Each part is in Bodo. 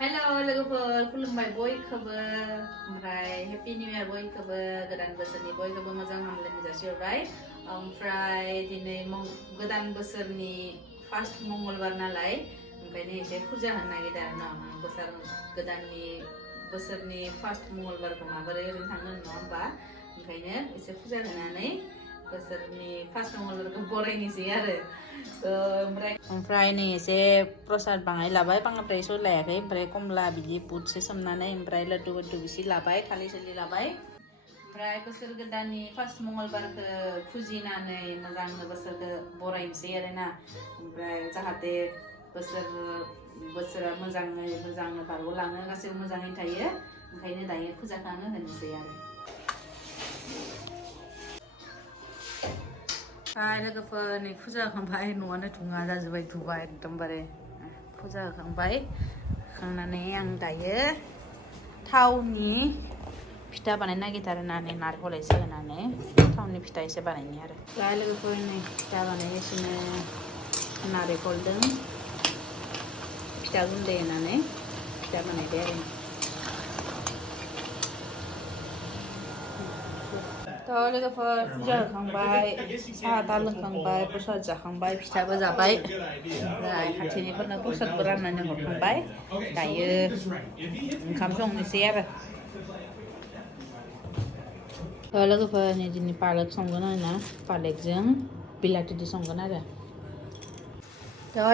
Hello लोगोफोर खुलुमबाय बयखौबो ओमफ्राय हेपि निउ इयार बयखौबो गोदान बोसोरनि बयखौबो मोजां हामलायनाय जासिहरबाय ओमफ्राय दिनै गोदान बोसोरनि फार्स्ट मंगलबार नालाय ओंखायनो एसे फुजा होनो नागिरदों आरो ना गोदाननि बोसोरनि फार्स्ट मंगलबारखौ माबोरै ओरैनो थाङो नङा होमबा ओंखायनो एसे फुजा होनानै बोसोरनि फार्स्ट मंगलबारखौ बरायनोसै आरो ओमफ्राय नै एसे प्रसाद बाङाय लाबाय बांद्राय सलायाखै ओमफ्राय खमला बिदि बुटसो सोमनानै ओमफ्राय लड्डु बिसि लाबाय थालिर सलि लाबाय ओमफ्राय बोसोर गोदाननि फार्स्ट मंगलबारखौ फुजिनानै मोजांनो बोसोरखौ बरायनोसै आरोना ओमफ्राय जाहाथे बोसोरा मोजाङै बारग'लाङो गासैबो मोजाङै थायो ओंखायनो दायो फुजाखौनो होनोसै आरो लोगोफोर नै फुजा होखांबाय न'आनो धुङा जाजोब्बाय धुबा एकदमबारे फुजा होखांबाय होखांनानै आं दायो थावनि फिथा बानायनो नागिरदों आरो नै नारेंखल एसे होनानै थावनि फिथा एसे बानायनि आरो लोगोफोर नै फिथा बानायगासिनो नारेंखलजों फिथा गुन्दै होनानै फिथा बानायबाय आरो लोगोफोर फुजा होखांबाय साहा लोंखांबाय प्रसाद जाखांबाय फिथाबो जाबाय ओमफ्राय खाथिनिफोरनो प्रसादबो राननानै हरखांबाय दायो ओंखाम संनोसै आरो लोगोफोर नै दिनै पालेक संगोन आरो ना पालेकजों बिलाथिजों संगोन आरो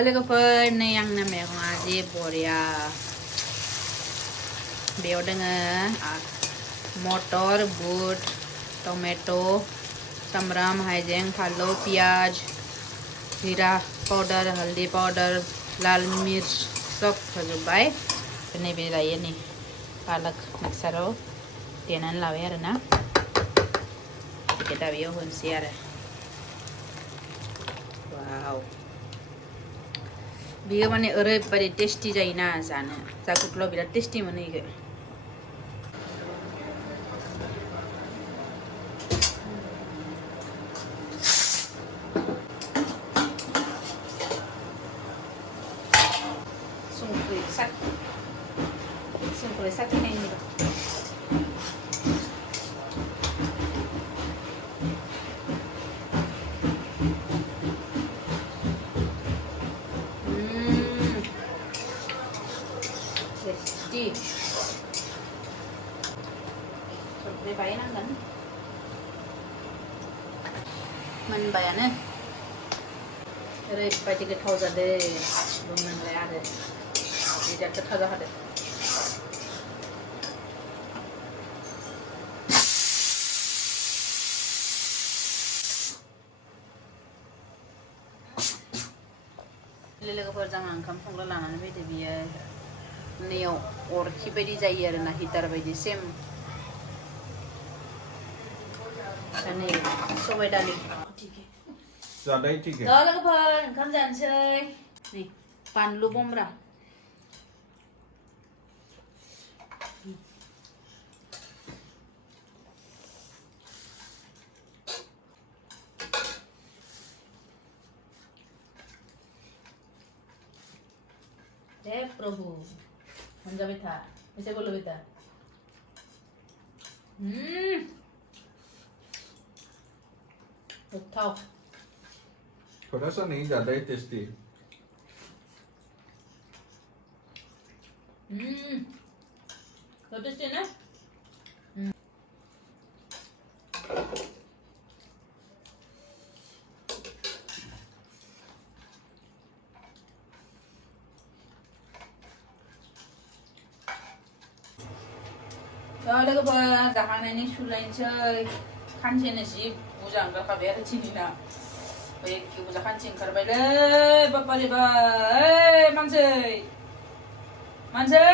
लोगोफोर नै आंना मैगङा जि बरिया बेयाव दोङो मटर बुट टमेटो सामब्राम हाइजें फानलु पियाज जीरा पाउडार हल्दी पाउडार लाल मिर्च सब होजोब्बाय नैबे दायो नै पालक मिक्साराव देनानै लाबाय आरो ना दा बेयाव होनोसै आरो वाव बियो माने ओरैबायदि टेस्टि जायोना जानो जागुटल' बिराद टेस्टि मोनो इखो संख्रि साखिनायनि टेस्टि संख्रि बायनांगोन मोनबायानो ओरैबायदि गोथाव जादों बुंनांलाय आरो बिराद गोथाव जाखादों लोगोफोर जों ओंखाम संग्रा लानानै फैदो बियो नैयाव अरखि बायदि जायो आरो ना हिटार बायदि सेम नै सबाय दालि लोगोफोर ओंखाम जानोसै नै बानलु बमब्रा जय प्रभु मंजा बेटा ऐसे बोलो बेटा उठाओ थोड़ा सा नहीं ज्यादा ही टेस्टी तो टेस्टी ना लोगोफोर जाखांनायनि सुलायनोसै खानसेनो जि बुरजा ओंखारखाबाय आरो दिनैना एखे बुरजा खानसे ओंखारबायलै बाप्पारे बा मानसै मानसै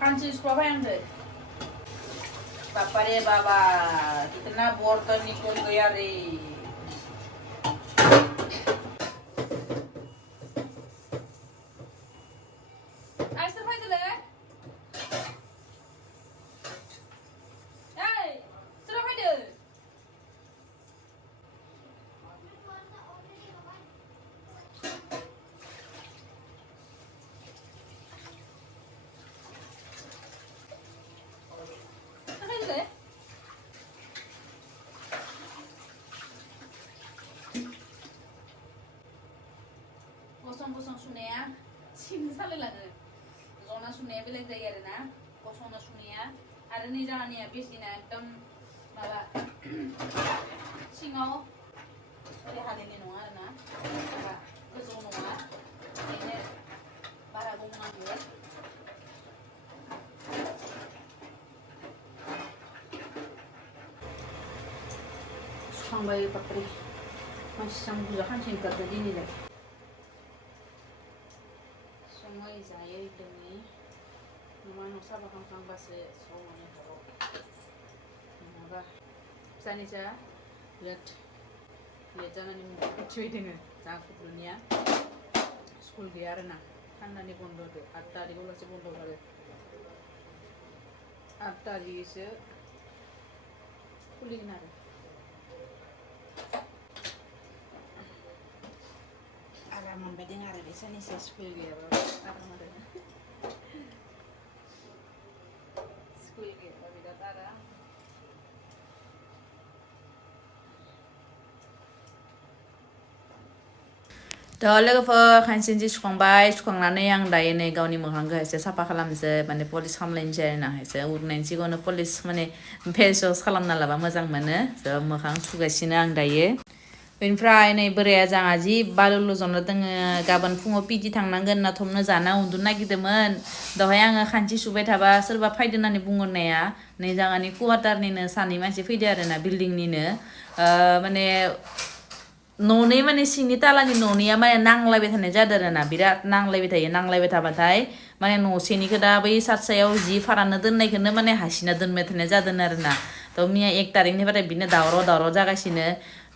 खानसे सुखाबाय आंनो बाप्पारे बाबा कितना बर्तन निकल गया रे फालिलाङो जना सुनाया बेलेग जायो आरोना गसंना सुनाया आरो नै जाहानिया बिसिना एकदम माबा सिङाव ओरै हालिनि नङा आरोना माबा गोजौ नङा ओरैनो बारा गंनांगौ सुखांबाय बाख्रि मानसिसां बुरजा खानसेनि गारदो दिनैलाय सङै जायै लोङै न'मा न' साफा खालामखांबासो संनानै हराव नङाबा जानिजा लेट जानानै उथिबाय दोङो जा गथ'निया स्कुल गैया आरोना थान्दानि बन्द' होदो 8 तारिखआवलासो बन्द' जागोन 8 तारिखसो खुलिगोन आरो आराम मोनबाय दों आरो बे साननैसो स्कुल गैयाबा आराम आरो स्कुल गैयाबा बिराद आराम थ' लोगोफोर खानसेनोसो सुखांबाय सुखांनानै आं दायो नै गावनि मोखांखौ एसे साफा खालामनोसै माने पलिस खालामलायनोसै आरोना एसे उरनायनि सिगाङावनो पलिस माने फेस वास खालामना लाबा मोजां मोनो थ' मोखां सुगासिनो आं दायो बेनिफ्राय नै बोराया जोंहा जि बालुलु जना दोङो गाबोन फुङाव पिटि थांनांगोन ना थबनो जाना उन्दुनो नागिरदोंमोन दहाय आङो खानसि सुबाय थाबा सोरबा फैदो होननानै बुंहरनाया नै जोंहानि क्वार्टारनिनो सानै मानसि फैदो आरोना बिल्डिंनिनो माने न'नि माने सिंनि तालानि न'निया माने नांलायबाय थानाय जादों आरोना बिराद नांलायबाय थायो नांलायबाय थाबाथाय माने न'सेनिखौ दा बै सायाव जि फारानो दोननायखौनो माने हासिना दोनबाय थानाय जादों आरोना थ' मैया 1 तारिखनिफ्राय बिनो दावराव जागासिनो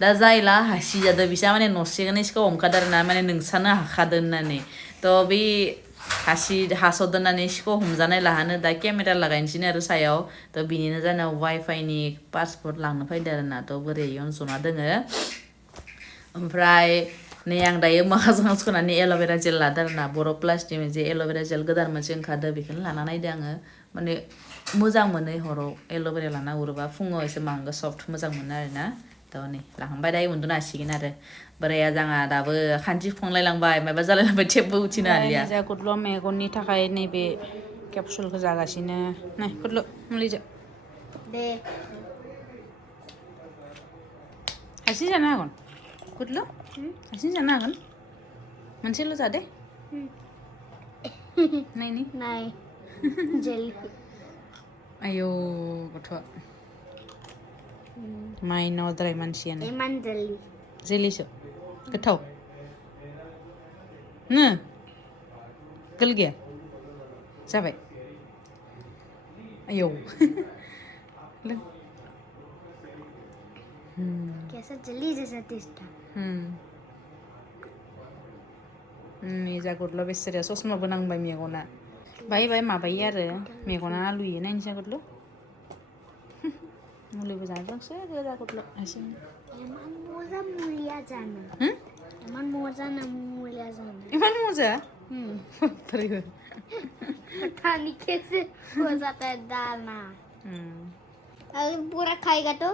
दा जायला हासि जादों बिसा माने न'सेखौनो सिखाव हमखादों आरोना माने नोंसानो हाखादों होननानै थ' बे हास'दों होननानै सिखाव हमजानाय लाहानो दा केमेरा लागायनोसैनो आरो सायाव थ' बिनिनो जानायाव वाइफाइनि पासपर्ट लांनो फैदों आरोना थ' बोरै इयावनो जना दोङो ओमफ्राय नै आं दायो मोखांजों सुनानै एल'भेरा जेल लादों आरोना बर' प्लासनि मोनसे एल'भेरा जेल गोदान मोनसे ओंखारदों बेखौनो लाना नायदों आङो माने मोजां मोनो हराव एल'भेरा लाना उरुबा फुङाव एसे मांगो सफ्ट मोजां मोनो आरोना थ' नै लाखांबाय दायो उन्दुनो हासिगोन आरो बोराया जोंहा दाबो खानसि फुखांलायलांबाय माबा जालायलांबाय थेवबो उथिनो हालिया जा गुदल' मेगननि थाखाय नैबे केपसुलखौ जागासिनो नै गुदल' मुलि जा दे हारसिं जानो हागोन गुदल' हारसिं जानो हागोन मोनसेल' जा दे नायनि नाय जेलि आयौ गथ'आ माइनावद्राय मानसियानो एमान जेलि जेलिसो गोथाव नो गोल गैया जाबाय आयौ लों कैसा जेली जैसा टेस्ट था जा गुदल' बेसोरो ससमाबो नांबाय मेगना बाय माबायो आरो मेगना आलुयो नायनि जा गुदल' मुलिबो जादोंसो गोजा गुदल' हारसिं एमान मजा मुलिया जाना एमान मजा ना मुलिया जाना इमान मजा बापरे पता नहीं कैसे हो जाता है दाना अगर पूरा खाएगा तो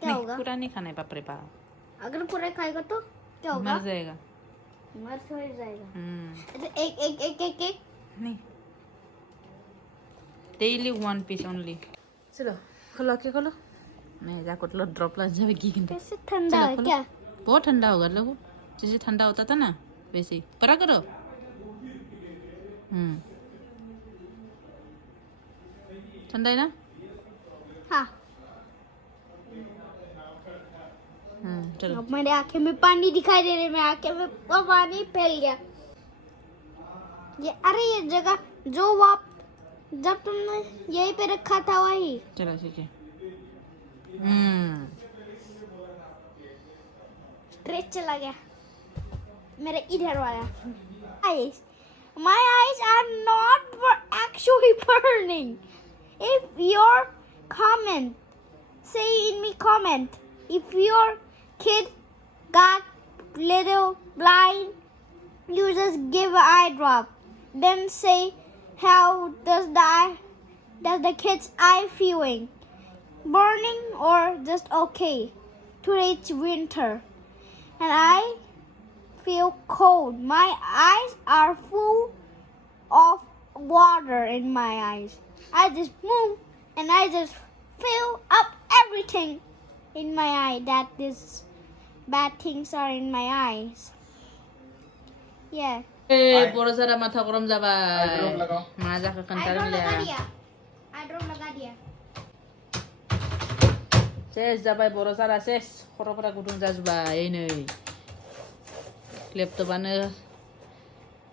क्या होगा पूरा नहीं खाना है बापरे बाप अगर पूरा खाएगा तो क्या होगा मर जाएगा मर जाएगा अच्छा एक नहीं डेली 1 piece only चलो खोलो के खोलो नहीं जा कुछ लो ड्रॉप लग जाए घी कैसे ठंडा है क्या बहुत ठंडा होगा लोगों जैसे ठंडा होता था ना वैसे ही परा करो ठंडा है ना हाँ चलो अब मेरे आंखें में पानी दिखाई दे रहे मेरे आंखें में पानी फैल गया ये अरे ये जगह जो आप जब तुमने यहीं पे रखा था वही चलो ठीक है स्ट्रेच चला गया मेरे इधर वाला eyes my eyes are not actually burning if your comment say in me comment if your kid got little blind you just give an eye drop then say how does the kid's eye feeling burning or just okay to reach winter and I feel cold my eyes are full of water in my eyes. I just move and I just fill up everything in my eye that these bad things are in my eyes. Yeah. বড় সারা মাথা গরম যাবা মা যাকে কান্তারম লিয়া Eyebrow laga dia. শেষ যাবাই বড় সারা শেষ খরপরা গুদুং যাজবা এই नै ল্যাপটপাनो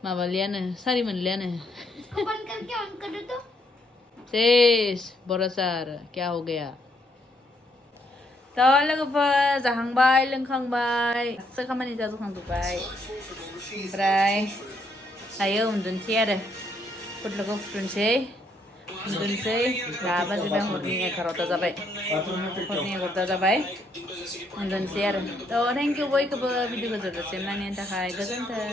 माबा लियानो सारि मोनलियानो Open करके on कर दो तो. शेष बड़ा सार क्या हो गया थ' लोगोफोर जाखांबाय लोंखांबाय गासै खामानि जाजोबखांजोब्बाय ओमफ्राय दायो उन्दुनोसै आरो फुथलुखौ फुथुनोसै उन्दुनोसै दा बाजिबाय हरनि 11ता जाबाय हरनि 11ता जाबाय उन्दुनोसै आरो थ' थेंक इउ बयखौबो भिडिअखौ जोबजासिम नायनायनि थाखाय गोजोन्थों